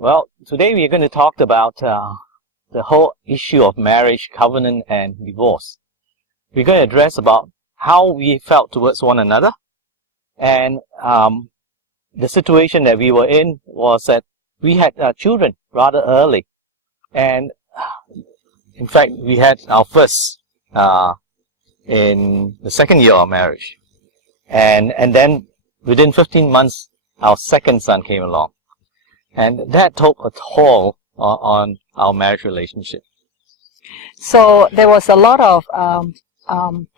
Well, today we are going to talk about the whole issue of marriage, covenant, and divorce. We're going to address about how we felt towards one another, and the situation that we were in was that we had children rather early, and in fact, we had our first in the second year of marriage, and then within 15 months, our second son came along. And that took a toll on our marriage relationship. So there was a lot of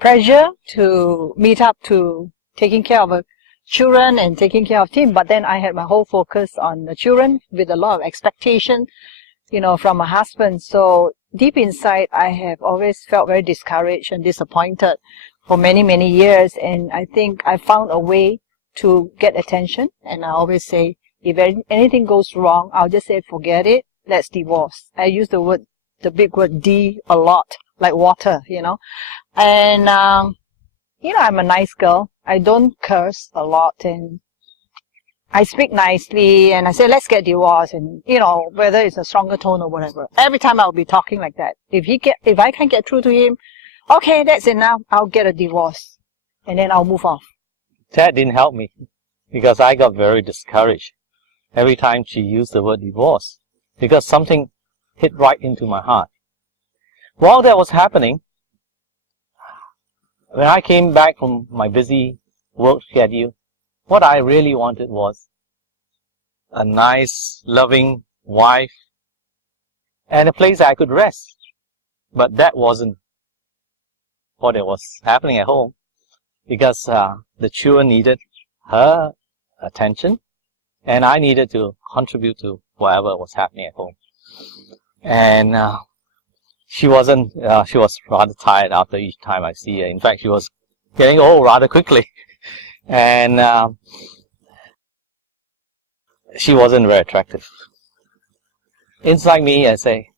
pressure to meet up to taking care of children and taking care of Tim. But then I had my whole focus on the children with a lot of expectation, from my husband. So deep inside, I have always felt very discouraged and disappointed for many, many years. And I think I found a way to get attention. And I always say, if anything goes wrong, I'll just say, forget it, let's divorce. I use the big word D a lot, like water, And, I'm a nice girl. I don't curse a lot, and I speak nicely, and I say, let's get divorced, and, whether it's a stronger tone or whatever. Every time I'll be talking like that. If I can't get through to him, okay, that's enough, I'll get a divorce, and then I'll move off. That didn't help me, because I got very discouraged every time she used the word divorce, because something hit right into my heart. While that was happening, when I came back from my busy work schedule, what I really wanted was a nice, loving wife and a place I could rest. But that wasn't what was happening at home, because the children needed her attention, and I needed to contribute to whatever was happening at home. And she was rather tired after each time I see her. In fact, she was getting old rather quickly. And she wasn't very attractive. Inside me, I say,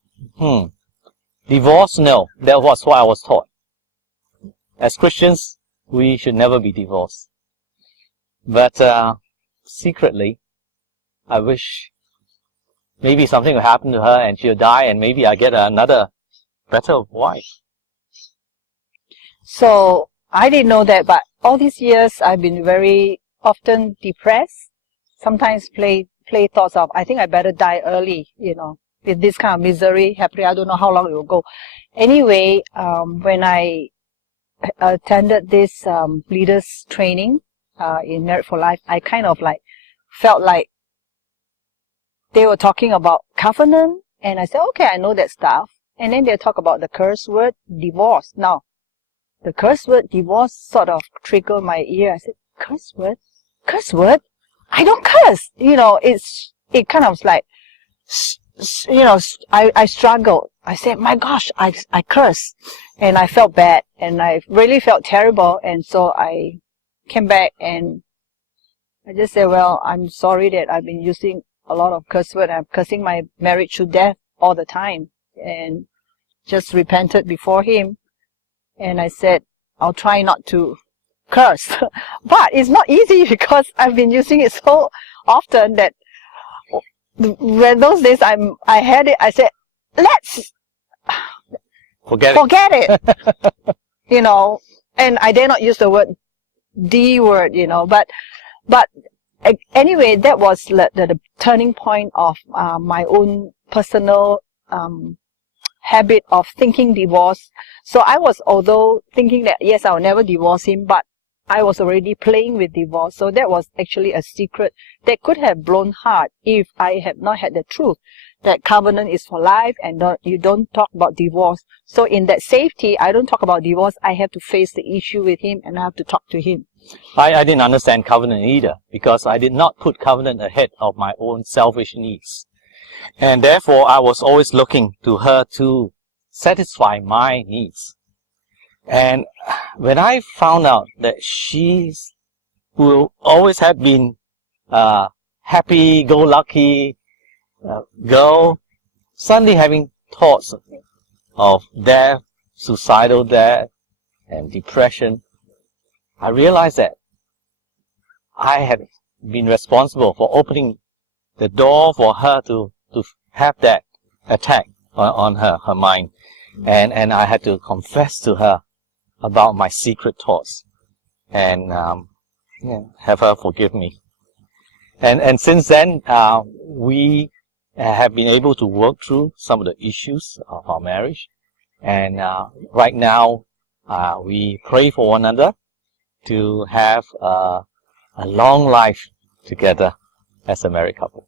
divorce? No. That was what I was taught. As Christians, we should never be divorced. But secretly, I wish maybe something will happen to her and she'll die, and maybe I get another better wife. So I didn't know that, but all these years I've been very often depressed. Sometimes play thoughts of, I think I better die early, with this kind of misery, happily. I don't know how long it will go. Anyway, when I attended this leaders training in Married for Life, I kind of felt like they were talking about covenant, and I said, okay, I know that stuff. And then they talk about the curse word, divorce. Now, the curse word, divorce, sort of triggered my ear. I said, curse word? Curse word? I don't curse. It kind of like, I struggled. I said, my gosh, I curse. And I felt bad, and I really felt terrible. And so I came back and I just said, well, I'm sorry that I've been using a lot of curse word. I'm cursing my marriage to death all the time, and just repented before him. And I said, I'll try not to curse. But it's not easy, because I've been using it so often that when those days I had it, I said, let's forget it. And I dare not use the word D word, but anyway, that was the turning point of my own personal habit of thinking divorce. So I was, although thinking that, yes, I'll never divorce him, but I was already playing with divorce. So that was actually a secret that could have blown hard if I had not had the truth that covenant is for life, and you don't talk about divorce. So in that safety, I don't talk about divorce. I have to face the issue with him, and I have to talk to him. I didn't understand covenant either, because I did not put covenant ahead of my own selfish needs. And therefore, I was always looking to her to satisfy my needs. And when I found out that she, who always had been happy-go-lucky girl, suddenly having thoughts of death, suicidal death, and depression, I realized that I had been responsible for opening the door for her to to have that attack on her mind, and I had to confess to her about my secret thoughts, and have her forgive me. And since then, we have been able to work through some of the issues of our marriage, and right now we pray for one another to have a long life together as a married couple.